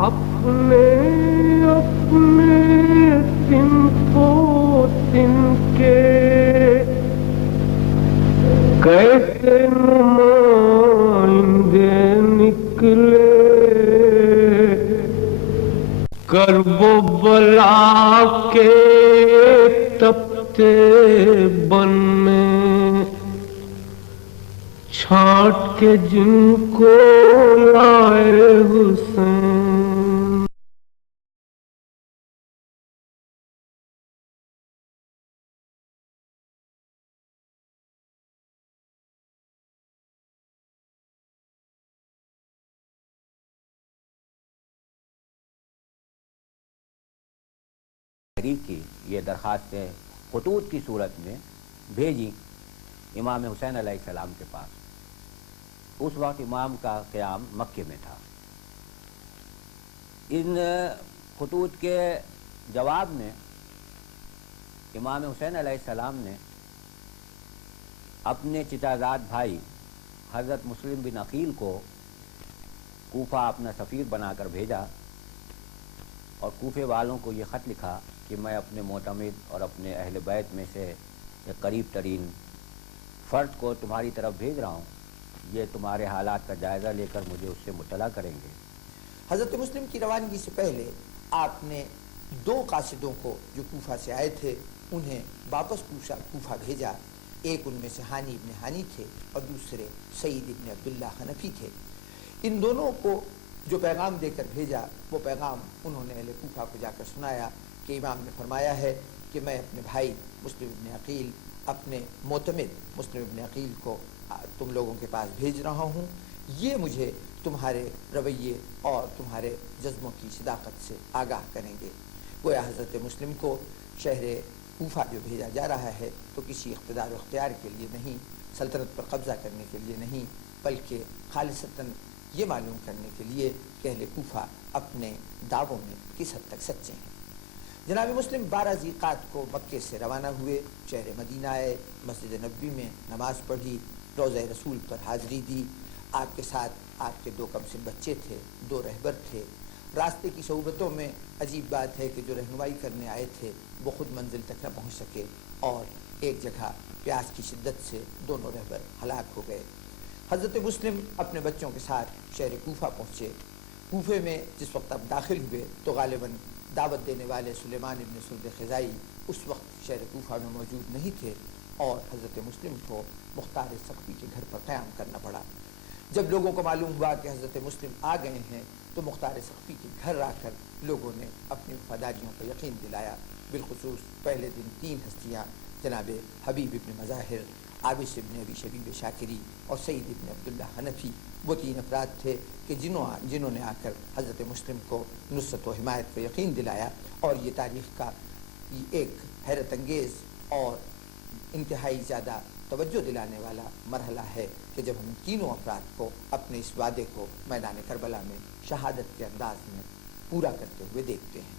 اپنے اپنے صنف و سن کے کیسے نمائندے نکلے، کرب و بلا کے تپتے بن میں چھانٹ کے جن کو لائے حسین۔ کی یہ درخواستیں خطوط کی صورت میں بھیجی امام حسین علیہ السلام کے پاس۔ اس وقت امام کا قیام مکے میں تھا۔ ان خطوط کے جواب میں امام حسین علیہ السلام نے اپنے چچازاد بھائی حضرت مسلم بن عقیل کو کوفہ اپنا سفیر بنا کر بھیجا اور کوفے والوں کو یہ خط لکھا کہ میں اپنے معتمد اور اپنے اہل بیت میں سے ایک قریب ترین فرد کو تمہاری طرف بھیج رہا ہوں، یہ تمہارے حالات کا جائزہ لے کر مجھے اس سے مطلع کریں گے۔ حضرت مسلم کی روانگی سے پہلے آپ نے 2 قاصدوں کو جو کوفہ سے آئے تھے انہیں واپس کوفہ بھیجا۔ ایک ان میں سے ہانی ابن ہانی تھے اور دوسرے سعید ابن عبداللہ حنفی تھے۔ ان دونوں کو جو پیغام دے کر بھیجا وہ پیغام انہوں نے اہل کوفہ کو جا کر سنایا کہ امام نے فرمایا ہے کہ میں اپنے بھائی مسلم ابن عقیل، اپنے معتمد مسلم ابن عقیل کو تم لوگوں کے پاس بھیج رہا ہوں، یہ مجھے تمہارے رویے اور تمہارے جذبوں کی صداقت سے آگاہ کریں گے۔ گویا حضرت مسلم کو شہر کوفہ جو بھیجا جا رہا ہے تو کسی اقتدار و اختیار کے لیے نہیں، سلطنت پر قبضہ کرنے کے لیے نہیں، بلکہ خالصتاً یہ معلوم کرنے کے لیے کہ اہل کوفہ اپنے دعووں میں کس حد تک سچے ہیں۔ جناب مسلم 12 ذیقعت کو مکے سے روانہ ہوئے، شہر مدینہ آئے، مسجد نبوی میں نماز پڑھی، روضہ رسول پر حاضری دی۔ آپ کے ساتھ آپ کے 2 کمسن بچے تھے، 2 رہبر تھے۔ راستے کی صعوبتوں میں عجیب بات ہے کہ جو رہنمائی کرنے آئے تھے وہ خود منزل تک نہ پہنچ سکے اور ایک جگہ پیاس کی شدت سے دونوں رہبر ہلاک ہو گئے۔ حضرت مسلم اپنے بچوں کے ساتھ شہر کوفہ پہنچے۔ کوفے میں جس وقت آپ داخل ہوئے تو غالباً دعوت دینے والے سلیمان ابن سرد خزائی اس وقت شہر کوفہ میں موجود نہیں تھے اور حضرت مسلم کو مختار ثقفی کے گھر پر قیام کرنا پڑا۔ جب لوگوں کو معلوم ہوا کہ حضرت مسلم آ گئے ہیں تو مختار ثقفی کے گھر آ کر لوگوں نے اپنی وفاداریوں کا یقین دلایا۔ بالخصوص پہلے دن 3 ہستیاں جناب حبیب ابن مظاہر، عابس ابن ابی شبیب شاکری اور سعید ابن عبداللہ حنفی وہ 3 افراد تھے کہ جنہوں نے آ کر حضرت مسلم کو نصرت و حمایت کا یقین دلایا۔ اور یہ تاریخ کا ایک حیرت انگیز اور انتہائی زیادہ توجہ دلانے والا مرحلہ ہے کہ جب ہم تینوں افراد کو اپنے اس وعدے کو میدان کربلا میں شہادت کے انداز میں پورا کرتے ہوئے دیکھتے ہیں۔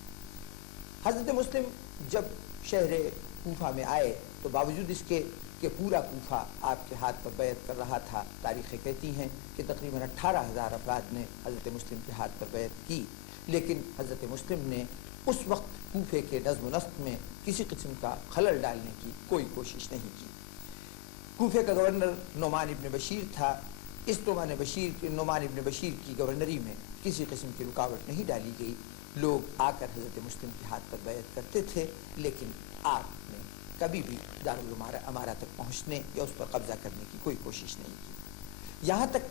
حضرت مسلم جب شہر کوفہ میں آئے تو باوجود اس کے کہ پورا کوفہ آپ کے ہاتھ پر بیعت کر رہا تھا، تاریخیں کہتی ہیں کہ تقریباً 18,000 افراد نے حضرت مسلم کے ہاتھ پر بیعت کی، لیکن حضرت مسلم نے اس وقت کوفے کے نظم و نسق میں کسی قسم کا خلل ڈالنے کی کوئی کوشش نہیں کی۔ کوفے کا گورنر نعمان ابن بشیر تھا۔ اس نعمان ابن بشیر کی گورنری میں کسی قسم کی رکاوٹ نہیں ڈالی گئی۔ لوگ آ کر حضرت مسلم کے ہاتھ پر بیعت کرتے تھے، لیکن آپ نے کبھی بھی دارالامارہ تک پہنچنے یا اس پر قبضہ کرنے کی کوئی کوشش نہیں کی۔ یہاں تک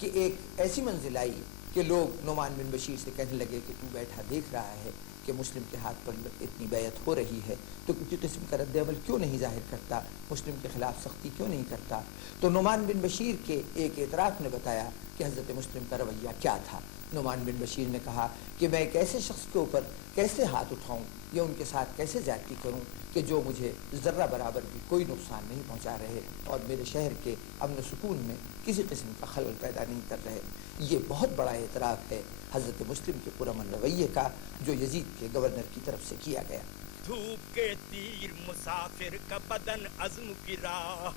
کہ ایک ایسی منزل آئی کہ لوگ نعمان بن بشیر سے کہنے لگے کہ تو بیٹھا دیکھ رہا ہے کہ مسلم کے ہاتھ پر اتنی بیعت ہو رہی ہے تو کسی قسم کا رد عمل کیوں نہیں ظاہر کرتا، مسلم کے خلاف سختی کیوں نہیں کرتا؟ تو نعمان بن بشیر کے ایک اعتراف نے بتایا کہ حضرت مسلم کا رویہ کیا تھا۔ نعمان بن بشیر نے کہا کہ میں ایک ایسے شخص کے اوپر کیسے ہاتھ اٹھاؤں یا ان کے ساتھ کیسے زیادتی کروں کہ جو مجھے ذرہ برابر بھی کوئی نقصان نہیں پہنچا رہے اور میرے شہر کے امن و سکون میں کسی قسم کا خلل پیدا نہیں کر رہے۔ یہ بہت بڑا اعتراف ہے حضرت مسلم کے پرامن رویے کا جو یزید کے گورنر کی طرف سے کیا گیا۔ دھوپ کے تیر مسافر کا بدن عزم کی راہ،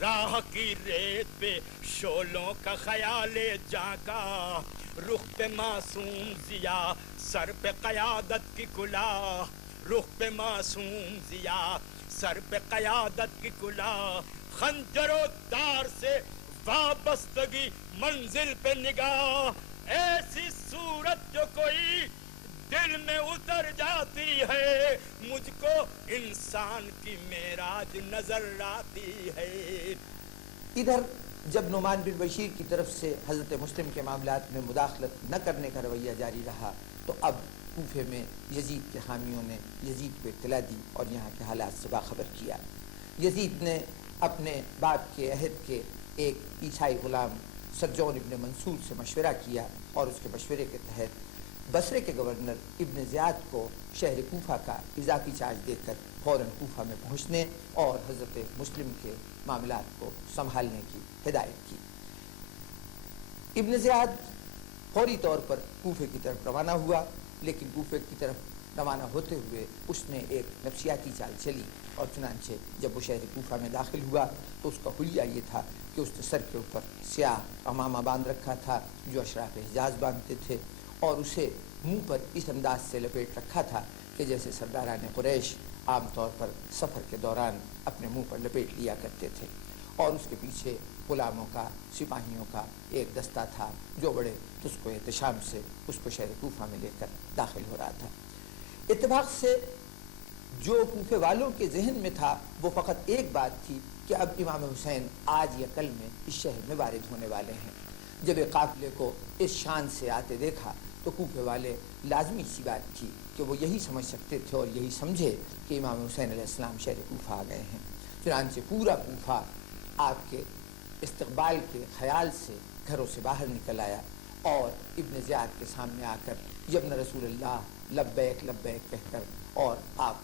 راہ کی ریت پہ شولوں کا خیال جاگا، رخ پہ معصوم ضیا سر پہ قیادت کی کلاه، رخ پہ معصوم ضیا سر پہ قیادت کی کلاه، خنجر و تار سے وابستگی منزل پہ نگاہ، ایسی صورت جو کوئی دل میں اتر جاتی ہے، مجھ کو انسان کی معراج نظر آتی ہے۔ ادھر جب نعمان بن بشیر کی طرف سے حضرت مسلم کے معاملات میں مداخلت نہ کرنے کا رویہ جاری رہا تو اب کوفے میں یزید کے حامیوں نے یزید کو اطلاع دی اور یہاں کے حالات سے باخبر کیا۔ یزید نے اپنے باپ کے عہد کے ایک عیسائی غلام سرجون ابن منصور سے مشورہ کیا اور اس کے مشورے کے تحت بصرے کے گورنر ابن زیاد کو شہر کوفہ کا اضافی چارج دے کر فوراً کوفہ میں پہنچنے اور حضرت مسلم کے معاملات کو سنبھالنے کی ہدایت کی۔ ابن زیاد فوری طور پر کوفے کی طرف روانہ ہوا، لیکن کوفے کی طرف روانہ ہوتے ہوئے اس نے ایک نفسیاتی چال چلی اور چنانچہ جب وہ شہر کوفہ میں داخل ہوا تو اس کا حلیہ یہ تھا کہ اس نے سر کے اوپر سیاہ عمامہ باندھ رکھا تھا جو اشراف حجاز باندھتے تھے، اور اسے منہ پر اس انداز سے لپیٹ رکھا تھا کہ جیسے سرداران قریش عام طور پر سفر کے دوران اپنے منہ پر لپیٹ لیا کرتے تھے، اور اس کے پیچھے غلاموں کا سپاہیوں کا ایک دستہ تھا جو بڑے تسک و احتشام سے اس کو شہر کوفہ میں لے کر داخل ہو رہا تھا۔ اتفاق سے جو کوفے والوں کے ذہن میں تھا وہ فقط ایک بات تھی کہ اب امام حسین آج یا کل میں اس شہر میں وارد ہونے والے ہیں۔ جب ایک قافلے کو اس شان سے آتے دیکھا تو کوفے والے لازمی سی بات تھی کہ وہ یہی سمجھ سکتے تھے اور یہی سمجھے کہ امام حسین علیہ السلام شہر کوفہ آ گئے ہیں۔ چنانچہ پورا کوفہ آپ کے استقبال کے خیال سے گھروں سے باہر نکل آیا اور ابن زیاد کے سامنے آ کر یبن رسول اللہ لبیک لبیک کہہ کر اور آپ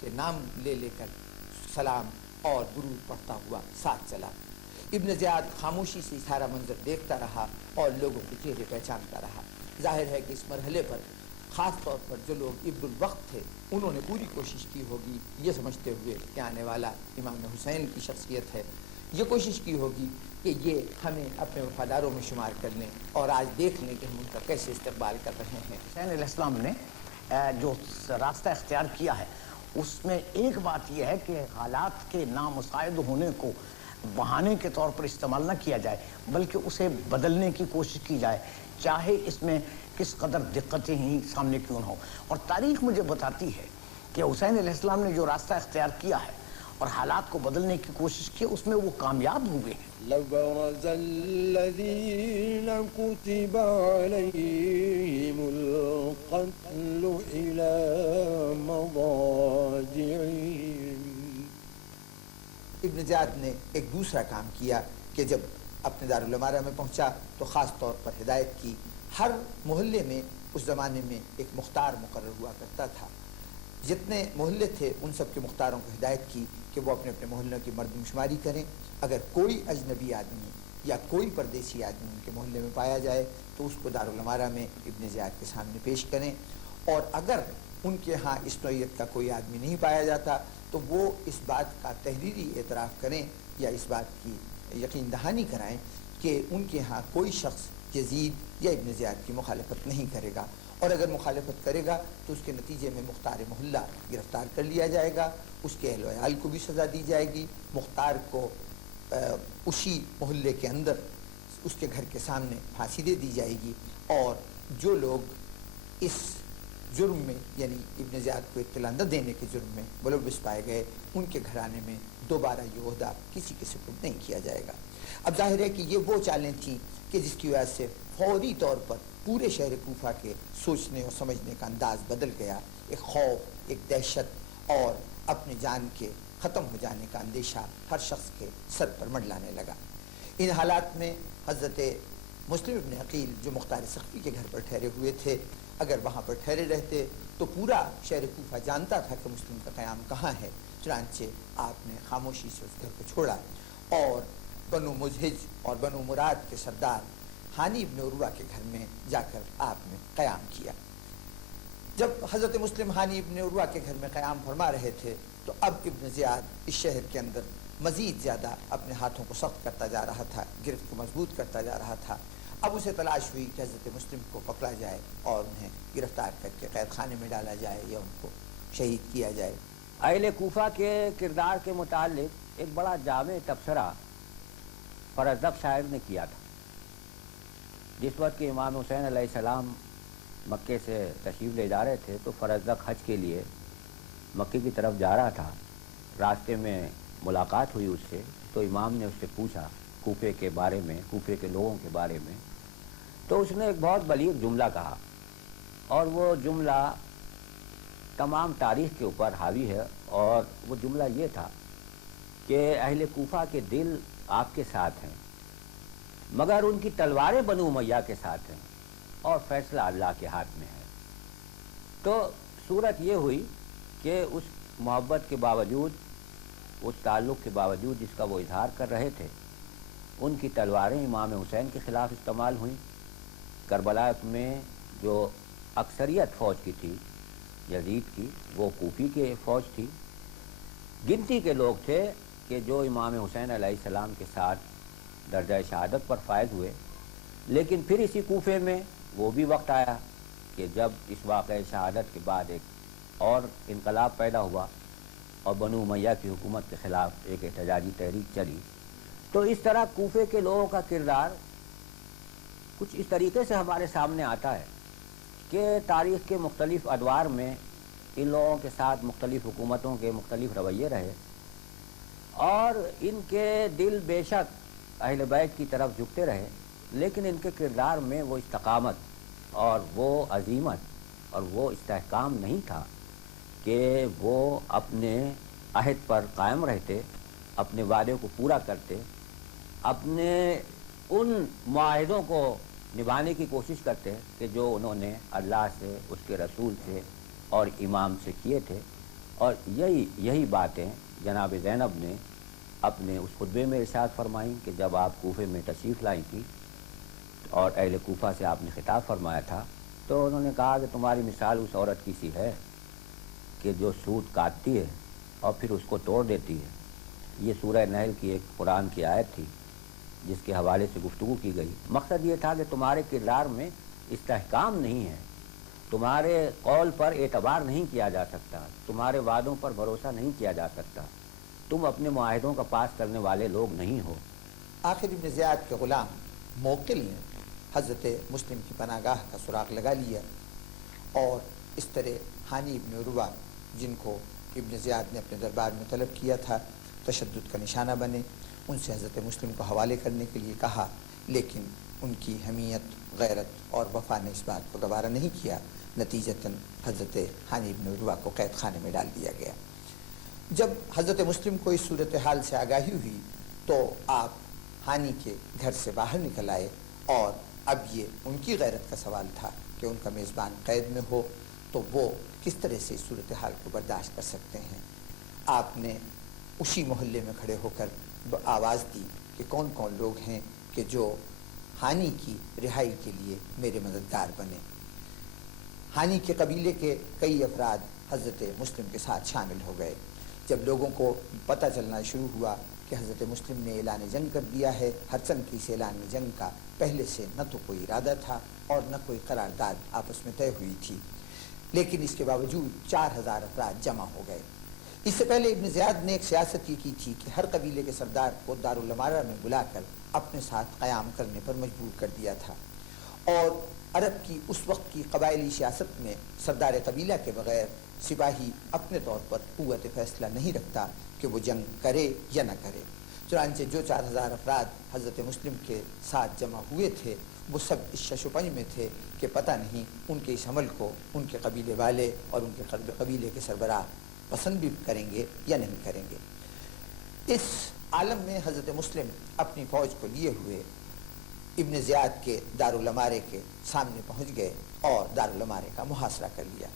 کے نام لے لے کر سلام اور درود پڑھتا ہوا ساتھ چلا۔ ابن زیاد خاموشی سے سارا منظر دیکھتا رہا اور لوگوں کے چہرے پہچانتا رہا۔ ظاہر ہے کہ اس مرحلے پر خاص طور پر جو لوگ ابن الوقت تھے انہوں نے پوری کوشش کی ہوگی یہ سمجھتے ہوئے کہ آنے والا امام حسین کی شخصیت ہے، یہ کوشش کی ہوگی کہ یہ ہمیں اپنے وفاداروں میں شمار کر لیں اور آج دیکھ لیں کہ ہم ان کا کیسے استقبال کر رہے ہیں۔ حسین علیہ السلام نے جو راستہ اختیار کیا ہے اس میں ایک بات یہ ہے کہ حالات کے نامساعد ہونے کو بہانے کے طور پر استعمال نہ کیا جائے بلکہ اسے بدلنے کی کوشش کی جائے، چاہے اس میں کس قدر دقتیں ہی سامنے کیوں نہ ہو۔ اور تاریخ مجھے بتاتی ہے کہ حسین علیہ السلام نے جو راستہ اختیار کیا ہے اور حالات کو بدلنے کی کوشش کی اس میں وہ کامیاب ہوئے ہیں۔ لبرز الذين كتب عليهم القتل إلى مضاجعهم۔ ابن زیاد نے ایک دوسرا کام کیا کہ جب اپنے دارالعمارہ میں پہنچا تو خاص طور پر ہدایت کی، ہر محلے میں اس زمانے میں ایک مختار مقرر ہوا کرتا تھا، جتنے محلے تھے ان سب کے مختاروں کو ہدایت کی کہ وہ اپنے اپنے محلوں کی مردم شماری کریں، اگر کوئی اجنبی آدمی یا کوئی پردیسی آدمی ان کے محلے میں پایا جائے تو اس کو دارالعمارہ میں ابن زیاد کے سامنے پیش کریں، اور اگر ان کے ہاں اس نوعیت کا کوئی آدمی نہیں پایا جاتا تو وہ اس بات کا تحریری اعتراف کریں یا اس بات کی یقین دہانی کرائیں کہ ان کے ہاں کوئی شخص یزید یا ابن زیاد کی مخالفت نہیں کرے گا، اور اگر مخالفت کرے گا تو اس کے نتیجے میں مختار محلہ گرفتار کر لیا جائے گا، اس کے اہل و عیال کو بھی سزا دی جائے گی، مختار کو اسی محلے کے اندر اس کے گھر کے سامنے پھانسی دے دی جائے گی، اور جو لوگ اس جرم میں یعنی ابن زیاد کو اطلاع نہ دینے کے جرم میں ملوث پائے گئے ان کے گھرانے میں دوبارہ یہ عہدہ کسی کے سپرد نہیں کیا جائے گا۔ اب ظاہر ہے کہ یہ وہ چالیں تھیں کہ جس کی وجہ سے فوری طور پر پورے شہر کوفہ کے سوچنے اور سمجھنے کا انداز بدل گیا، ایک خوف، ایک دہشت اور اپنے جان کے ختم ہو جانے کا اندیشہ ہر شخص کے سر پر منڈلانے لگا۔ ان حالات میں حضرت مسلم ابن عقیل جو مختار سقفی کے گھر پر ٹھہرے ہوئے تھے، اگر وہاں پر ٹھہرے رہتے تو پورا شہر کوفہ جانتا تھا کہ مسلم کا قیام کہاں ہے، چنانچہ آپ نے خاموشی سے اس گھر کو چھوڑا اور بنو مزہج اور بنو مراد کے سردار ہانی ابن عروہ کے گھر میں جا کر آپ نے قیام کیا۔ جب حضرت مسلم ہانی ابن عروہ کے گھر میں قیام فرما رہے تھے تو اب ابن زیاد اس شہر کے اندر مزید زیادہ اپنے ہاتھوں کو سخت کرتا جا رہا تھا، گرفت کو مضبوط کرتا جا رہا تھا۔ اب اسے تلاش ہوئی کہ حضرت مسلم کو پکڑا جائے اور انہیں گرفتار کر کے قید خانے میں ڈالا جائے یا ان کو شہید کیا جائے۔ اہل کوفہ کے کردار کے متعلق ایک بڑا جامع تبصرہ فرزدق شاعر نے کیا تھا۔ جس وقت کہ امام حسین علیہ السلام مکے سے تشریف لے جا رہے تھے تو فرزدق حج کے لیے مکے کی طرف جا رہا تھا۔ راستے میں ملاقات ہوئی اس سے، تو امام نے اس سے پوچھا کوفے کے بارے میں، کوفے کے لوگوں کے بارے میں، تو اس نے ایک بہت بلیغ جملہ کہا، اور وہ جملہ تمام تاریخ کے اوپر حاوی ہے، اور وہ جملہ یہ تھا کہ اہل کوفہ کے دل آپ کے ساتھ ہیں مگر ان کی تلواریں بنو امیہ کے ساتھ ہیں اور فیصلہ اللہ کے ہاتھ میں ہے۔ تو صورت یہ ہوئی کہ اس محبت کے باوجود، اس تعلق کے باوجود جس کا وہ اظہار کر رہے تھے، ان کی تلواریں امام حسین کے خلاف استعمال ہوئیں۔ کربلا میں جو اکثریت فوج کی تھی یزید کی، وہ کوفی کی فوج تھی۔ گنتی کے لوگ تھے کہ جو امام حسین علیہ السلام کے ساتھ درجہ شہادت پر فائز ہوئے، لیکن پھر اسی کوفے میں وہ بھی وقت آیا کہ جب اس واقعہ شہادت کے بعد ایک اور انقلاب پیدا ہوا اور بنو امیہ کی حکومت کے خلاف ایک احتجاجی تحریک چلی۔ تو اس طرح کوفے کے لوگوں کا کردار کچھ اس طریقے سے ہمارے سامنے آتا ہے کہ تاریخ کے مختلف ادوار میں ان لوگوں کے ساتھ مختلف حکومتوں کے مختلف رویے رہے، اور ان کے دل بے شک اہل بیت کی طرف جھکتے رہے، لیکن ان کے کردار میں وہ استقامت اور وہ عزیمت اور وہ استحکام نہیں تھا کہ وہ اپنے عہد پر قائم رہتے، اپنے وعدے کو پورا کرتے، اپنے ان معاہدوں کو نبھانے کی کوشش کرتے کہ جو انہوں نے اللہ سے، اس کے رسول سے اور امام سے کیے تھے۔ اور یہی باتیں جناب زینب نے اپنے اس خطبے میں ارشاد فرمائیں کہ جب آپ کوفے میں تشریف لائی تھی اور اہل کوفہ سے آپ نے خطاب فرمایا تھا، تو انہوں نے کہا کہ تمہاری مثال اس عورت کی سی ہے کہ جو سوت کاٹتی ہے اور پھر اس کو توڑ دیتی ہے۔ یہ سورہ نحل کی ایک قرآن کی آیت تھی جس کے حوالے سے گفتگو کی گئی۔ مقصد یہ تھا کہ تمہارے کردار میں استحکام نہیں ہے، تمہارے قول پر اعتبار نہیں کیا جا سکتا، تمہارے وعدوں پر بھروسہ نہیں کیا جا سکتا، تم اپنے معاہدوں کا پاس کرنے والے لوگ نہیں ہو۔ آخر ابن زیاد کے غلام موقل نے حضرت مسلم کی پناہ گاہ کا سراغ لگا لیا، اور اس طرح ہانی ابن عروہ، جن کو ابن زیاد نے اپنے دربار میں طلب کیا تھا، تشدد کا نشانہ بنے۔ ان سے حضرت مسلم کو حوالے کرنے کے لیے کہا، لیکن ان کی حمیت، غیرت اور وفا نے اس بات کو گوارا نہیں کیا۔ نتیجتاً حضرت ہانی ابن عروہ کو قید خانے میں ڈال دیا گیا۔ جب حضرت مسلم کو اس صورتحال سے آگاہی ہوئی تو آپ ہانی کے گھر سے باہر نکل آئے، اور اب یہ ان کی غیرت کا سوال تھا کہ ان کا میزبان قید میں ہو تو وہ کس طرح سے اس صورتحال کو برداشت کر سکتے ہیں۔ آپ نے اسی محلے میں کھڑے ہو کر آواز دی کہ کون کون لوگ ہیں کہ جو ہانی کی رہائی کے لیے میرے مددگار بنے۔ ہانی کے قبیلے کے کئی افراد حضرت مسلم کے ساتھ شامل ہو گئے۔ جب لوگوں کو پتہ چلنا شروع ہوا کہ حضرت مسلم نے اعلان جنگ کر دیا ہے، ہرچند کی اس اعلان جنگ کا پہلے سے نہ تو کوئی ارادہ تھا اور نہ کوئی قرارداد آپس میں طے ہوئی تھی، لیکن اس کے باوجود 4000 افراد جمع ہو گئے۔ اس سے پہلے ابن زیاد نے ایک سیاست یہ کی تھی کہ ہر قبیلے کے سردار کو دارالامارہ میں بلا کر اپنے ساتھ قیام کرنے پر مجبور کر دیا تھا، اور عرب کی اس وقت کی قبائلی سیاست میں سردار قبیلہ کے بغیر سپاہی اپنے طور پر قوت فیصلہ نہیں رکھتا کہ وہ جنگ کرے یا نہ کرے۔ چنانچہ جو 4000 افراد حضرت مسلم کے ساتھ جمع ہوئے تھے وہ سب اس شش و پنج میں تھے کہ پتہ نہیں ان کے اس عمل کو ان کے قبیلے والے اور ان کے قبیلے کے سربراہ پسند بھی کریں گے یا نہیں کریں گے۔ اس عالم میں حضرت مسلم اپنی فوج کو لیے ہوئے ابن زیاد کے دارالامارے کے سامنے پہنچ گئے اور دارالامارے کا محاصرہ کر لیا۔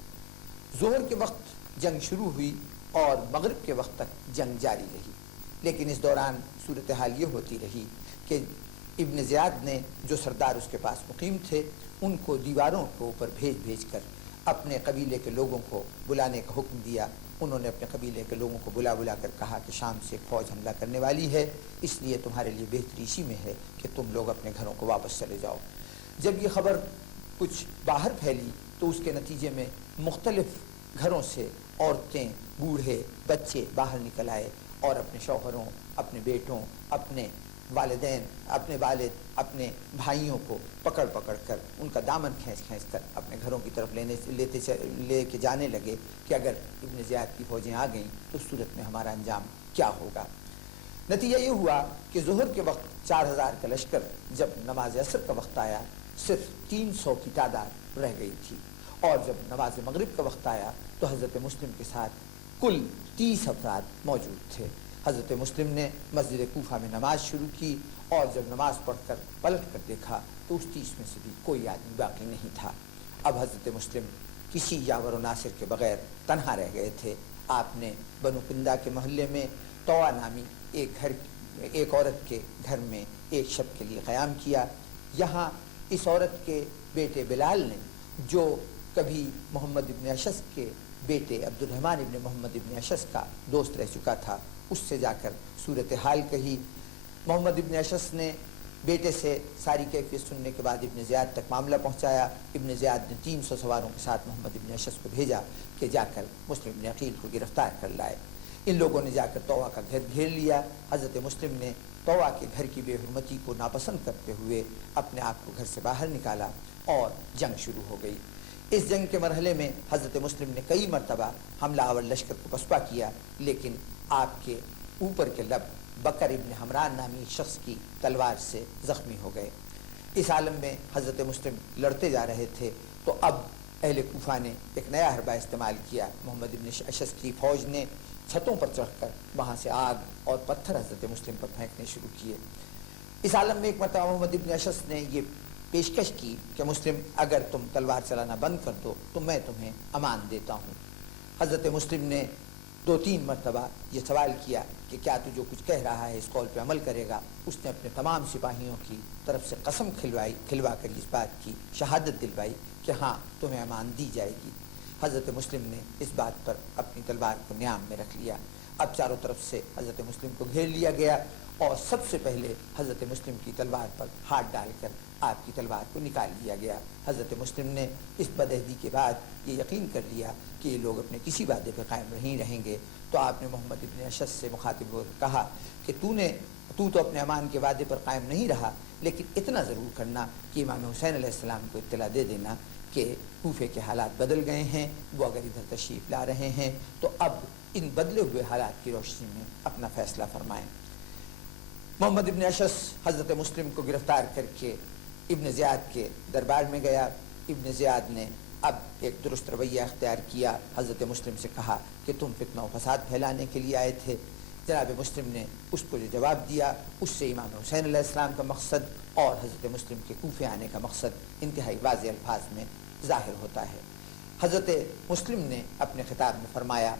ظہر کے وقت جنگ شروع ہوئی اور مغرب کے وقت تک جنگ جاری رہی، لیکن اس دوران صورتحال یہ ہوتی رہی کہ ابن زیاد نے جو سردار اس کے پاس مقیم تھے ان کو دیواروں کے اوپر بھیج کر اپنے قبیلے کے لوگوں کو بلانے کا حکم دیا انہوں نے اپنے قبیلے کے لوگوں کو بلا بلا کر کہا کہ شام سے فوج حملہ کرنے والی ہے، اس لیے تمہارے لیے بہتری اسی میں ہے کہ تم لوگ اپنے گھروں کو واپس چلے جاؤ۔ جب یہ خبر کچھ باہر پھیلی تو اس کے نتیجے میں مختلف گھروں سے عورتیں، بوڑھے، بچے باہر نکل آئے اور اپنے شوہروں، اپنے بیٹوں، اپنے والدین، اپنے والد، اپنے بھائیوں کو پکڑ پکڑ کر ان کا دامن کھینچ کھینچ کر اپنے گھروں کی طرف لے کے جانے لگے کہ اگر ابن زیاد کی فوجیں آ گئیں تو اس صورت میں ہمارا انجام کیا ہوگا۔ نتیجہ یہ ہوا کہ ظہر کے وقت 4000 کا لشکر جب نماز عصر کا وقت آیا صرف 300 کی تعداد رہ گئی تھی، اور جب نماز مغرب کا وقت آیا تو حضرت مسلم کے ساتھ کل 30 افراد موجود تھے۔ حضرت مسلم نے مسجد کوفہ میں نماز شروع کی، اور جب نماز پڑھ کر پلٹ کر دیکھا تو اس 30 میں سے بھی کوئی آدمی باقی نہیں تھا۔ اب حضرت مسلم کسی یاور و ناصر کے بغیر تنہا رہ گئے تھے۔ آپ نے بنو پندہ کے محلے میں طوع نامی ایک عورت کے گھر میں ایک شب کے لیے قیام کیا۔ یہاں اس عورت کے بیٹے بلال نے، جو کبھی محمد ابن اشعث کے بیٹے عبد الرحمن ابن محمد ابن اشعث کا دوست رہ چکا تھا، اس سے جا کر صورتحال کہی۔ محمد ابن اشعث نے بیٹے سے ساری کیفیت سننے کے بعد ابن زیاد تک معاملہ پہنچایا۔ ابن زیاد نے 300 سواروں کے ساتھ محمد ابن اشعث کو بھیجا کہ جا کر مسلم ابن عقیل کو گرفتار کر لائے۔ ان لوگوں نے جا کر طوع کا گھر گھیر لیا۔ حضرت مسلم نے طوع کے گھر کی بے حرمتی کو ناپسند کرتے ہوئے اپنے آپ کو گھر سے باہر نکالا اور جنگ شروع ہو گئی۔ اس جنگ کے مرحلے میں حضرت مسلم نے کئی مرتبہ حملہ آور لشکر کو پسپا کیا، لیکن آپ کے اوپر کے لب بکر ابن حمران نامی شخص کی تلوار سے زخمی ہو گئے۔ اس عالم میں حضرت مسلم لڑتے جا رہے تھے تو اب اہل کوفہ نے ایک نیا حربہ استعمال کیا۔ محمد ابن اشعث کی فوج نے چھتوں پر چڑھ کر وہاں سے آگ اور پتھر حضرت مسلم پر پھینکنے شروع کیے۔ اس عالم میں ایک مرتبہ محمد ابن اشعث نے یہ پیشکش کی کہ مسلم اگر تم تلوار چلانا بند کر دو تو میں تمہیں امان دیتا ہوں۔ حضرت مسلم نے 2-3 مرتبہ یہ سوال کیا کہ کیا تو جو کچھ کہہ رہا ہے اس قول پہ عمل کرے گا؟ اس نے اپنے تمام سپاہیوں کی طرف سے قسم کھلوا کر اس بات کی شہادت دلوائی کہ ہاں تمہیں امان دی جائے گی۔ حضرت مسلم نے اس بات پر اپنی تلوار کو نیام میں رکھ لیا۔ اب چاروں طرف سے حضرت مسلم کو گھیر لیا گیا اور سب سے پہلے حضرت مسلم کی تلوار پر ہاتھ ڈال کر آپ کی تلوار کو نکال لیا گیا۔ حضرت مسلم نے اس بدعہدی کے بعد یہ یقین کر لیا کہ یہ لوگ اپنے کسی وعدے پہ قائم نہیں رہیں گے، تو آپ نے محمد ابن اشعث سے مخاطب ہو کر کہا کہ تو اپنے امان کے وعدے پر قائم نہیں رہا، لیکن اتنا ضرور کرنا کہ امام حسین علیہ السلام کو اطلاع دے دینا کہ کوفے کے حالات بدل گئے ہیں، وہ اگر ادھر تشریف لا رہے ہیں تو اب ان بدلے ہوئے حالات کی روشنی میں اپنا فیصلہ فرمائیں۔ محمد ابن اشعث حضرت مسلم کو گرفتار کر کے ابن زیاد کے دربار میں گیا۔ ابن زیاد نے اب ایک درست رویہ اختیار کیا، حضرت مسلم سے کہا کہ تم فتنہ و فساد پھیلانے کے لیے آئے تھے۔ جناب مسلم نے اس کو جو جواب دیا اس سے امام حسین علیہ السلام کا مقصد اور حضرت مسلم کے کوفے آنے کا مقصد انتہائی واضح الفاظ میں ظاہر ہوتا ہے۔ حضرت مسلم نے اپنے خطاب میں فرمایا،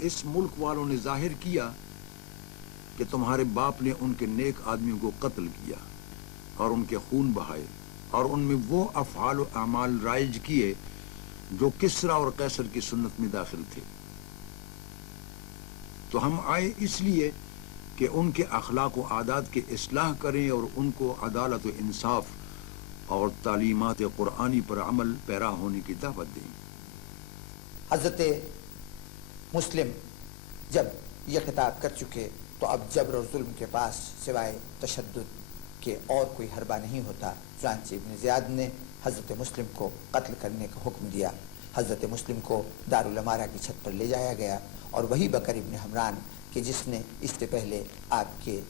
اس ملک والوں نے ظاہر کیا کہ تمہارے باپ نے ان کے نیک آدمیوں کو قتل کیا اور ان کے خون بہائے اور ان میں وہ افعال و اعمال رائج کیے جو کسریٰ اور قیصر کی سنت میں داخل تھے۔ تو ہم آئے اس لیے کہ ان کے اخلاق و عادات کی اصلاح کریں اور ان کو عدالت و انصاف اور تعلیمات قرآنی پر عمل پیرا ہونے کی دعوت دیں۔ حضرت مسلم جب یہ خطاب کر چکے تو اب جبر اور ظلم کے پاس سوائے تشدد کے اور کوئی حربہ نہیں ہوتا۔ چنانچہ ابن زیاد نے حضرت مسلم کو قتل کرنے کا حکم دیا۔ حضرت مسلم کو دارالامارہ کی چھت پر لے جایا گیا اور وہی بکر ابن حمران کہ جس نے اس سے پہلے آپ کے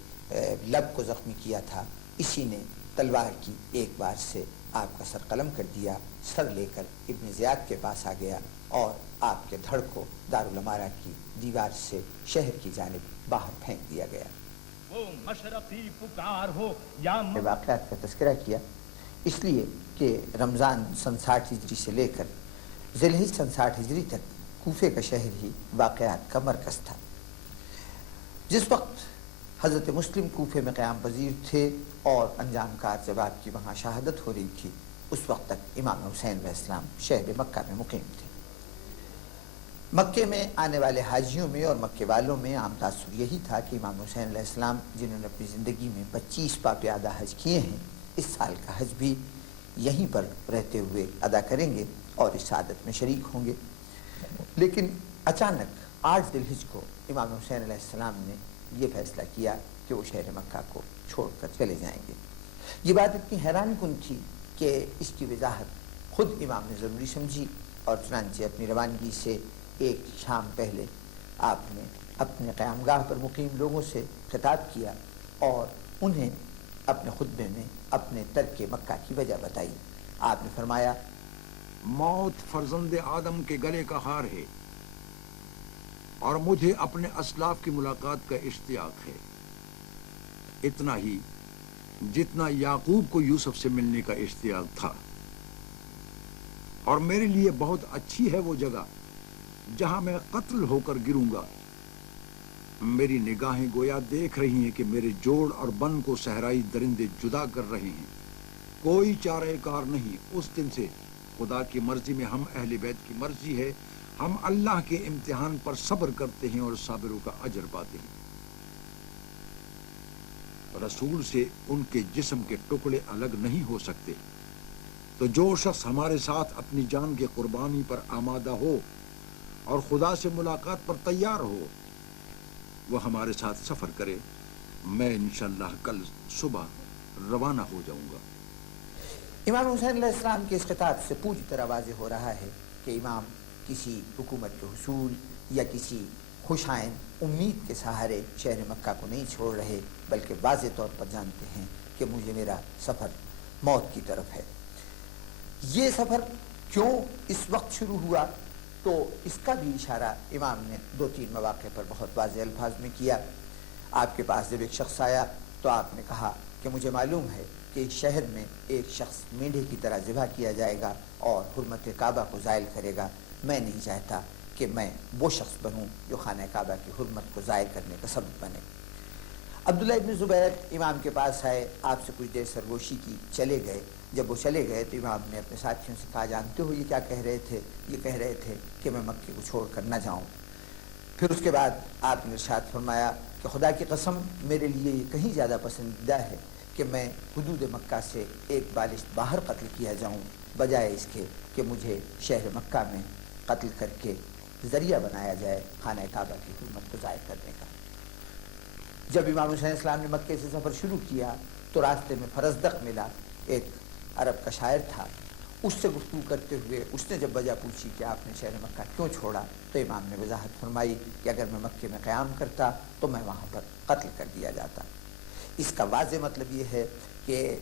لب کو زخمی کیا تھا، اسی نے تلوار کی ایک بار سے آپ کا سر قلم کر دیا۔ سر لے کر ابن زیاد کے پاس آ گیا اور آپ کے دھڑ کو دارالامارہ کی دیوار سے شہر کی جانب باہر پھینک دیا گیا۔ وہ مشرقی پکار ہو یا واقعات کا تذکرہ کیا اس لیے کہ رمضان سن 60 ہجری سے لے کر ذی الحجہ سن 60 ہجری تک کوفے کا شہر ہی واقعات کا مرکز تھا۔ جس وقت حضرت مسلم کوفے میں قیام پذیر تھے اور انجام کار جب آپ کی وہاں شہادت ہو رہی تھی، اس وقت تک امام حسین علیہ السلام شہر مکہ میں مقیم تھے۔ مکے میں آنے والے حاجیوں میں اور مکے والوں میں عام تاثر یہی تھا کہ امام حسین علیہ السلام جنہوں نے اپنی زندگی میں 25 باقاعدہ حج کیے ہیں، اس سال کا حج بھی یہیں پر رہتے ہوئے ادا کریں گے اور اس سعادت میں شریک ہوں گے۔ لیکن اچانک 8 ذی الحجہ کو امام حسین علیہ السلام نے یہ فیصلہ کیا کہ وہ شہر مکہ کو چھوڑ کر چلے جائیں گے۔ یہ بات اتنی حیران کن تھی کہ اس کی وضاحت خود امام نے ضروری سمجھی، اور چنانچہ اپنی روانگی سے ایک شام پہلے آپ نے اپنے قیام گاہ پر مقیم لوگوں سے خطاب کیا اور انہیں اپنے خطبے میں اپنے ترک مکہ کی وجہ بتائی۔ آپ نے فرمایا، موت فرزند آدم کے گلے کا ہار ہے اور مجھے اپنے اسلاف کی ملاقات کا اشتیاق ہے، اتنا ہی جتنا یعقوب کو یوسف سے ملنے کا اشتیاق تھا، اور میرے لیے بہت اچھی ہے وہ جگہ جہاں میں قتل ہو کر گروں گا۔ میری نگاہیں گویا دیکھ رہی ہیں کہ میرے جوڑ اور بن کو صحرائی درندے جدا کر رہے ہیں۔ کوئی چارہ کار نہیں اس دن سے، خدا کی مرضی میں ہم اہل بیت کی مرضی ہے، ہم اللہ کے امتحان پر صبر کرتے ہیں اور صابروں کا اجر پاتے ہیں۔ رسول سے ان کے جسم کے ٹکڑے الگ نہیں ہو سکتے، تو جو شخص ہمارے ساتھ اپنی جان کی قربانی پر آمادہ ہو اور خدا سے ملاقات پر تیار ہو، وہ ہمارے ساتھ سفر کرے۔ میں انشاءاللہ کل صبح روانہ ہو جاؤں گا۔ امام حسین علیہ السلام کے اس خطاب سے پوری طرح واضح ہو رہا ہے کہ امام کسی حکومت کے حصول یا کسی خوش آئند امید کے سہارے شہر مکہ کو نہیں چھوڑ رہے، بلکہ واضح طور پر جانتے ہیں کہ مجھے میرا سفر موت کی طرف ہے۔ یہ سفر کیوں اس وقت شروع ہوا، تو اس کا بھی اشارہ امام نے 2-3 مواقع پر بہت واضح الفاظ میں کیا۔ آپ کے پاس جب ایک شخص آیا تو آپ نے کہا کہ مجھے معلوم ہے کہ اس شہر میں ایک شخص مینڈھے کی طرح ذبح کیا جائے گا اور حرمت کعبہ کو زائل کرے گا، میں نہیں چاہتا کہ میں وہ شخص بنوں جو خانہ کعبہ کی حرمت کو ضائع کرنے کا سبب بنے۔ عبداللہ ابن زبیر امام کے پاس آئے، آپ سے کچھ دیر سرگوشی کی، چلے گئے۔ جب وہ چلے گئے تو امام نے اپنے ساتھیوں سے کہا، جانتے ہو یہ کیا کہہ رہے تھے؟ یہ کہہ رہے تھے کہ میں مکے کو چھوڑ کر نہ جاؤں۔ پھر اس کے بعد آپ نے ارشاد فرمایا کہ خدا کی قسم میرے لیے یہ کہیں زیادہ پسندیدہ ہے کہ میں حدود مکہ سے ایک بالشت باہر قتل کیا جاؤں، بجائے اس کے کہ مجھے شہر مکہ میں قتل کر کے ذریعہ بنایا جائے خانہ کعبہ کی حرمت کو ضائع کرنے کا۔ جب امام حسین اسلام نے مکے سے سفر شروع کیا تو راستے میں فرزدق ملا، ایک عرب کا شاعر تھا۔ اس سے گفتگو کرتے ہوئے اس نے جب وجہ پوچھی کہ آپ نے شہر مکہ کیوں چھوڑا، تو امام نے وضاحت فرمائی کہ اگر میں مکے میں قیام کرتا تو میں وہاں پر قتل کر دیا جاتا۔ اس کا واضح مطلب یہ ہے کہ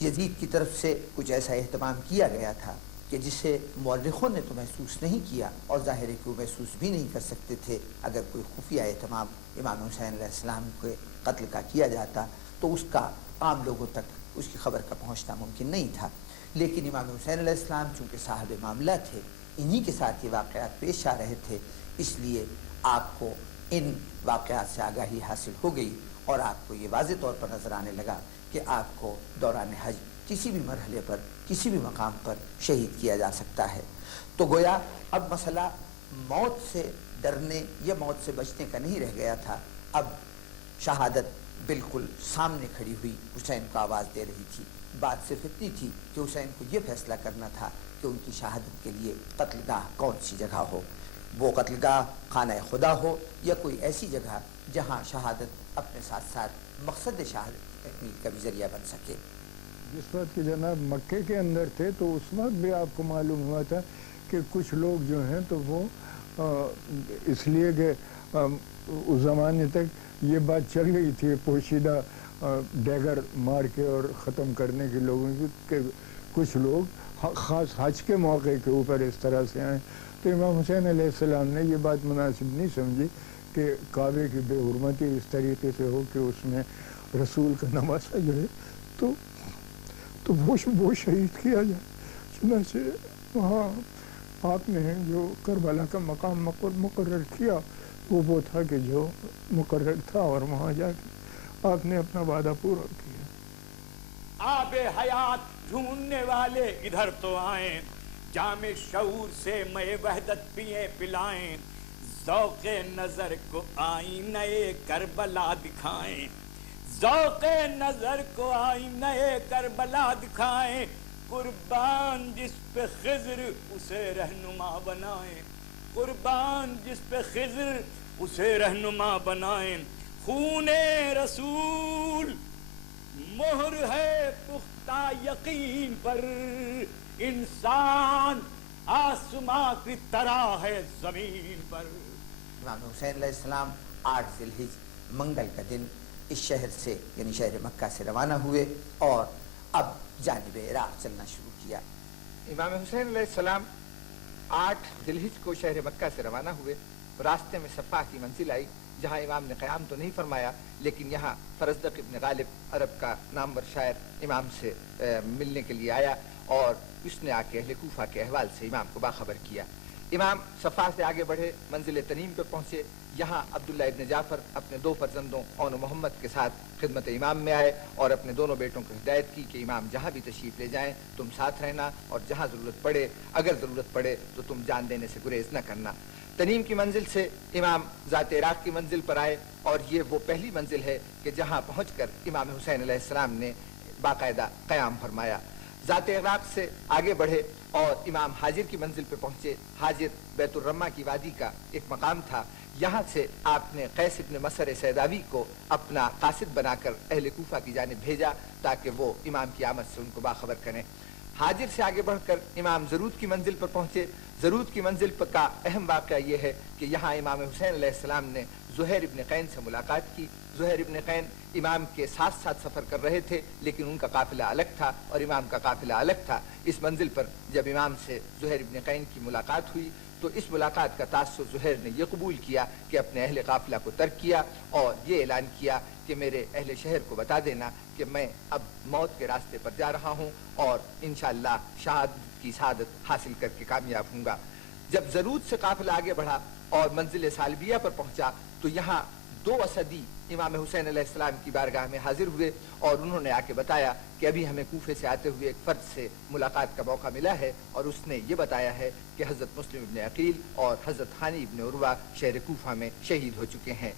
یزید کی طرف سے کچھ ایسا اہتمام کیا گیا تھا کہ جسے مورخوں نے تو محسوس نہیں کیا، اور ظاہر ہے کہ وہ محسوس بھی نہیں کر سکتے تھے۔ اگر کوئی خفیہ اہتمام امام حسین علیہ السلام کے قتل کا کیا جاتا تو اس کا عام لوگوں تک اس کی خبر کا پہنچنا ممکن نہیں تھا۔ لیکن امام حسین علیہ السلام چونکہ صاحب معاملہ تھے، انہی کے ساتھ یہ واقعات پیش آ رہے تھے، اس لیے آپ کو ان واقعات سے آگاہی حاصل ہو گئی، اور آپ کو یہ واضح طور پر نظر آنے لگا کہ آپ کو دوران حج کسی بھی مرحلے پر کسی بھی مقام پر شہید کیا جا سکتا ہے۔ تو گویا اب مسئلہ موت سے ڈرنے یا موت سے بچنے کا نہیں رہ گیا تھا، اب شہادت بالکل سامنے کھڑی ہوئی حسین کو آواز دے رہی تھی۔ بات صرف اتنی تھی کہ حسین کو یہ فیصلہ کرنا تھا کہ ان کی شہادت کے لیے قتل گاہ کون سی جگہ ہو، وہ قتل گاہ خانہ خدا ہو یا کوئی ایسی جگہ جہاں شہادت اپنے ساتھ ساتھ مقصد شہادت کی تکمیل کا بھی ذریعہ بن سکے۔ جس وقت کہ جناب مکے کے اندر تھے تو اس وقت بھی آپ کو معلوم ہوا تھا کہ کچھ لوگ جو ہیں تو وہ اس لیے کہ اس زمانے تک یہ بات چل گئی تھی پوشیدہ ڈیگر مار کے اور ختم کرنے کے لوگوں کی، کہ کچھ لوگ خاص حج کے موقع کے اوپر اس طرح سے آئیں، تو امام حسین علیہ السلام نے یہ بات مناسب نہیں سمجھی کہ کعبے کی بے حرمتی اس طریقے سے ہو کہ اس میں رسول کا نواسہ جو ہے تو وہ شہید کیا جائے۔ چنانچہ وہاں آپ نے جو کربلا کا مقام مقرر کیا وہ تھا کہ جو مقرر تھا، اور وہاں جا کے آپ نے اپنا وعدہ پورا کیا۔ آب حیات ڈھونڈنے والے ادھر تو آئیں، جام شعور سے میں وحدت پیے پلائیں، ذوق نظر کو آئینہ کربلا دکھائیں، ذوق نظر کو آئینہ کربلا دکھائیں، قربان جس پہ خضر اسے رہنما بنائیں، قربان جس پہ خضر اسے رہنما بنائیں، خون رسول مہر ہے پختہ یقین پر، انسان آسماں کی طرح ہے زمین پر۔ امام حسین علیہ السلام 8 ذی الحجہ منگل کا دن اس شہر سے یعنی شہر مکہ سے روانہ ہوئے اور اب جانب عراق چلنا شروع کیا۔ امام حسین علیہ السلام 8 ذی الحجہ کو شہر مکہ سے روانہ ہوئے۔ راستے میں صفا کی منزل آئی جہاں امام نے قیام تو نہیں فرمایا، لیکن یہاں فرزدق ابن غالب عرب کا نامور شاعر امام سے ملنے کے لیے آیا اور اس نے آ کے اہل کوفہ کے احوال سے امام کو باخبر کیا۔ امام صفا سے آگے بڑھے، منزل تنیم پر پہنچے۔ یہاں عبداللہ ابن جعفر اپنے 2 فرزندوں اون و محمد کے ساتھ خدمت امام میں آئے اور اپنے دونوں بیٹوں کو ہدایت کی کہ امام جہاں بھی تشریف لے جائیں تم ساتھ رہنا، اور جہاں ضرورت پڑے اگر ضرورت پڑے تو تم جان دینے سے گریز نہ کرنا۔ تنیم کی منزل سے امام ذات عراق کی منزل پر آئے اور یہ وہ پہلی منزل ہے کہ جہاں پہنچ کر امام حسین علیہ السلام نے باقاعدہ قیام فرمایا۔ ذات عراق سے آگے بڑھے اور امام حاجر کی منزل پہ پہنچے۔ حاجر بیت الرما کی وادی کا ایک مقام تھا، یہاں سے آپ نے قیس ابن مسر سیداوی کو اپنا قاصد بنا کر اہل کوفہ کی جانب بھیجا تاکہ وہ امام کی آمد سے ان کو باخبر کریں۔ حاجر سے آگے بڑھ کر امام زرود کی منزل پر پہنچے۔ زرود کی منزل پر کا اہم واقعہ یہ ہے کہ یہاں امام حسین علیہ السلام نے زہیر ابن قین سے ملاقات کی۔ زہیر ابن قین امام کے ساتھ ساتھ سفر کر رہے تھے، لیکن ان کا قافلہ الگ تھا اور امام کا قافلہ الگ تھا۔ اس منزل پر جب امام سے زہیر ابن قین کی ملاقات ہوئی تو اس ملاقات کا تاثر زہیر نے یہ قبول کیا کہ اپنے اہل قافلہ کو ترک کیا اور یہ اعلان کیا کہ میرے اہل شہر کو بتا دینا کہ میں اب موت کے راستے پر جا رہا ہوں اور انشاءاللہ شہادت کی سعادت حاصل کر کے کامیاب ہوں گا۔ جب زرود سے قافلہ آگے بڑھا اور منزل سالبیہ پر پہنچا تو یہاں 2 اسدی امام حسین علیہ السلام کی بارگاہ میں حاضر ہوئے اور انہوں نے آ کے بتایا کہ ابھی ہمیں کوفے سے آتے ہوئے ایک فرد سے ملاقات کا موقع ملا ہے اور اس نے یہ بتایا ہے کہ حضرت مسلم ابن عقیل اور حضرت حانی ابن عروہ شہر کوفہ میں شہید ہو چکے ہیں۔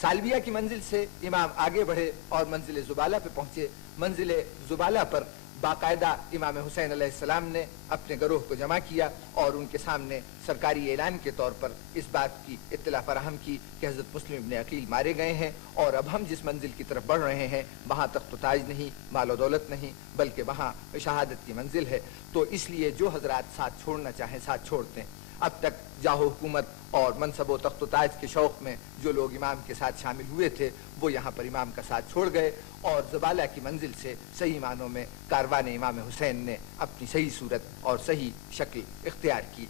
سالبیہ کی منزل سے امام آگے بڑھے اور منزل زبالہ پہ پہنچے۔ منزل زبالہ پر باقاعدہ امام حسین علیہ السلام نے اپنے گروہ کو جمع کیا اور ان کے سامنے سرکاری اعلان کے طور پر اس بات کی اطلاع فراہم کی کہ حضرت مسلم ابن عقیل مارے گئے ہیں اور اب ہم جس منزل کی طرف بڑھ رہے ہیں وہاں تخت و تاج نہیں، مال و دولت نہیں، بلکہ وہاں شہادت کی منزل ہے، تو اس لیے جو حضرات ساتھ چھوڑنا چاہیں ساتھ چھوڑتے ہیں۔ اب تک جاہ و حکومت اور منصب و تخت و تاج کے شوق میں جو لوگ امام کے ساتھ شامل ہوئے تھے وہ یہاں پر امام کا ساتھ چھوڑ گئے اور زبالہ کی منزل سے صحیح معنوں میں کاروان امام حسین نے اپنی صحیح صورت اور صحیح شکل اختیار کی۔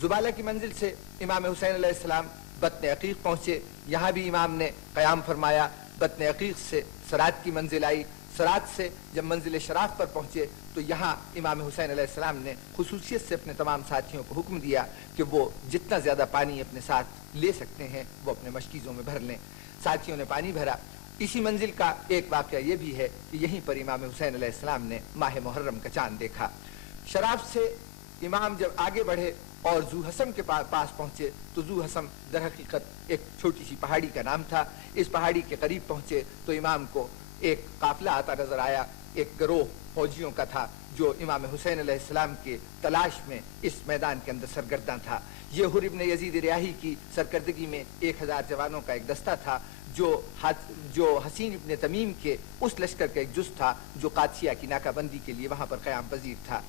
زبالہ کی منزل سے امام حسین علیہ السلام بطن عقیق پہنچے، یہاں بھی امام نے قیام فرمایا۔ بطن عقیق سے سرات کی منزل آئی۔ سرات سے جب منزل شراف پر پہنچے تو یہاں امام حسین علیہ السلام نے خصوصیت سے اپنے تمام ساتھیوں کو حکم دیا کہ وہ جتنا زیادہ پانی اپنے ساتھ لے سکتے ہیں وہ اپنے مشکیزوں میں بھر لیں۔ ساتھیوں نے پانی بھرا۔ اسی منزل کا ایک واقعہ یہ بھی ہے کہ یہیں پر امام حسین علیہ السلام نے ماہ محرم کا چاند دیکھا۔ شراف سے امام جب آگے بڑھے اور ذو حسم کے پاس پہنچے تو ذو حسم در حقیقت ایک چھوٹی سی پہاڑی کا نام تھا۔ اس پہاڑی کے قریب پہنچے تو امام کو ایک قافلہ آتا نظر آیا، ایک گروہ فوجیوں کا تھا جو امام حسین علیہ السلام کے تلاش میں اس میدان کے اندر سرگرداں تھا۔ یہ حر ابن یزید ریاحی کی سرکردگی میں 1000 جوانوں کا ایک دستہ تھا جو حسین ابن تمیم کے اس لشکر کا ایک جز تھا جو قادسیہ کی ناکہ بندی کے لیے وہاں پر قیام پذیر تھا۔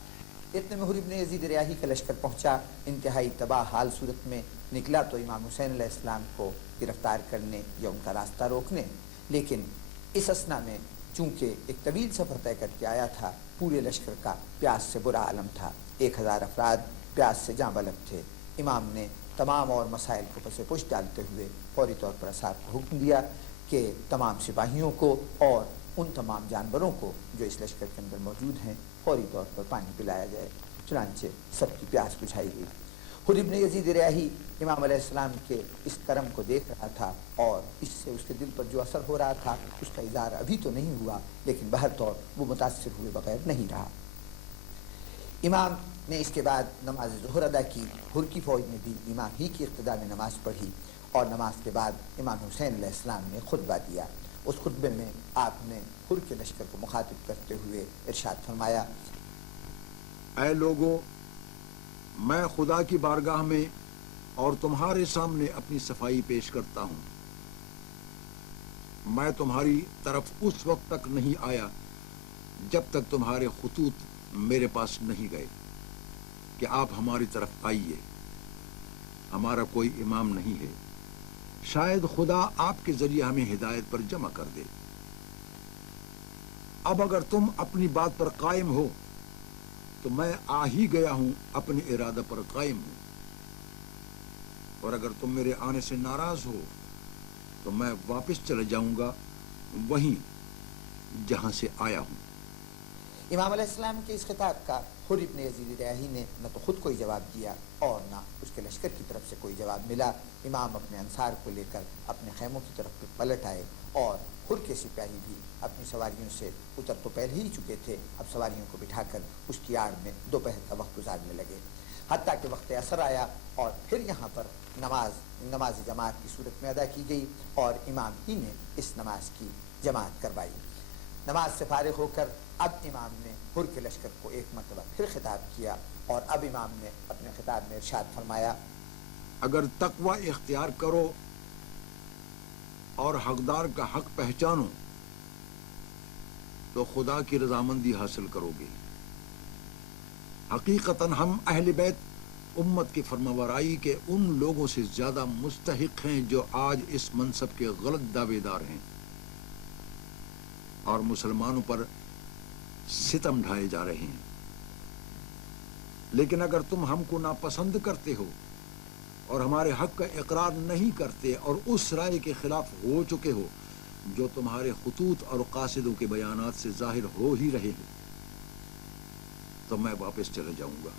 اتنے میں حر ابن یزید ریاحی کا لشکر پہنچا، انتہائی تباہ حال صورت میں نکلا تو امام حسین علیہ السلام کو گرفتار کرنے یا ان کا راستہ روکنے، لیکن اس اسنا میں چونکہ ایک طویل سفر طے کر کے آیا تھا، پورے لشکر کا پیاس سے برا عالم تھا، 1000 افراد پیاس سے جاں بلب تھے۔ امام نے تمام اور مسائل کو پس پش ڈالتے ہوئے فوری طور پر اصحاب کو حکم دیا کہ تمام سپاہیوں کو اور ان تمام جانوروں کو جو اس لشکر کے اندر موجود ہیں فوری طور پر پانی پلایا جائے۔ چنانچہ سب کی پیاس بجھائی گئی۔ حر ابن یزید ریاحی امام علیہ السلام کے اس کرم کو دیکھ رہا تھا اور اس سے اس کے دل پر جو اثر ہو رہا تھا اس کا اظہار ابھی تو نہیں ہوا، لیکن بہر طور وہ متاثر ہوئے بغیر نہیں رہا۔ امام نے اس کے بعد نماز ظہر ادا کی. حر کی فوج نے بھی امام ہی کی اقتداء میں نماز پڑھی اور نماز کے بعد امام حسین علیہ السلام نے خطبہ دیا. اس خطبے میں آپ نے حر کے لشکر کو مخاطب کرتے ہوئے ارشاد فرمایا: اے لوگو، میں خدا کی بارگاہ میں اور تمہارے سامنے اپنی صفائی پیش کرتا ہوں. میں تمہاری طرف اس وقت تک نہیں آیا جب تک تمہارے خطوط میرے پاس نہیں گئے کہ آپ ہماری طرف آئیے. ہمارا کوئی امام نہیں ہے، شاید خدا آپ کے ذریعے ہمیں ہدایت پر جمع کر دے. اب اگر تم اپنی بات پر قائم ہو تو میں آ ہی گیا ہوں، اپنے ارادہ پر قائم ہوں. اور اگر تم میرے آنے سے ناراض ہو تو میں واپس چلا جاؤں گا وہیں جہاں سے آیا ہوں. امام علیہ السلام کے اس خطاب کا حر ابن یزید ریاحی نے نہ تو خود کوئی جواب دیا اور نہ اس کے لشکر کی طرف سے کوئی جواب ملا. امام اپنے انصار کو لے کر اپنے خیموں کی طرف پلٹ آئے اور حر کے سپاہی بھی اپنی سواریوں سے اتر تو پہلے ہی چکے تھے، اب سواریوں کو بٹھا کر اس کی آڑ میں دوپہر کا وقت گزارنے لگے. حتیٰ کہ وقت عصر آیا اور پھر یہاں پر نماز جماعت کی صورت میں ادا کی گئی اور امام ہی نے اس نماز کی جماعت کروائی. نماز سے فارغ ہو کر اب امام نے حر کے لشکر کو ایک مرتبہ پھر خطاب کیا اور اب امام نے اپنے خطاب میں ارشاد فرمایا: اگر تقوی اختیار کرو اور حقدار کا حق پہچانو تو خدا کی رضامندی حاصل کرو گے. حقیقتاً ہم اہل بیت امت کی فرمانبرائی کے ان لوگوں سے زیادہ مستحق ہیں جو آج اس منصب کے غلط دعوے دار ہیں اور مسلمانوں پر ستم ڈھائے جا رہے ہیں. لیکن اگر تم ہم کو ناپسند کرتے ہو اور ہمارے حق کا اقرار نہیں کرتے اور اس رائے کے خلاف ہو چکے ہو جو تمہارے خطوط اور قاصدوں کے بیانات سے ظاہر ہو ہی رہے ہیں تو میں واپس چلے جاؤں گا.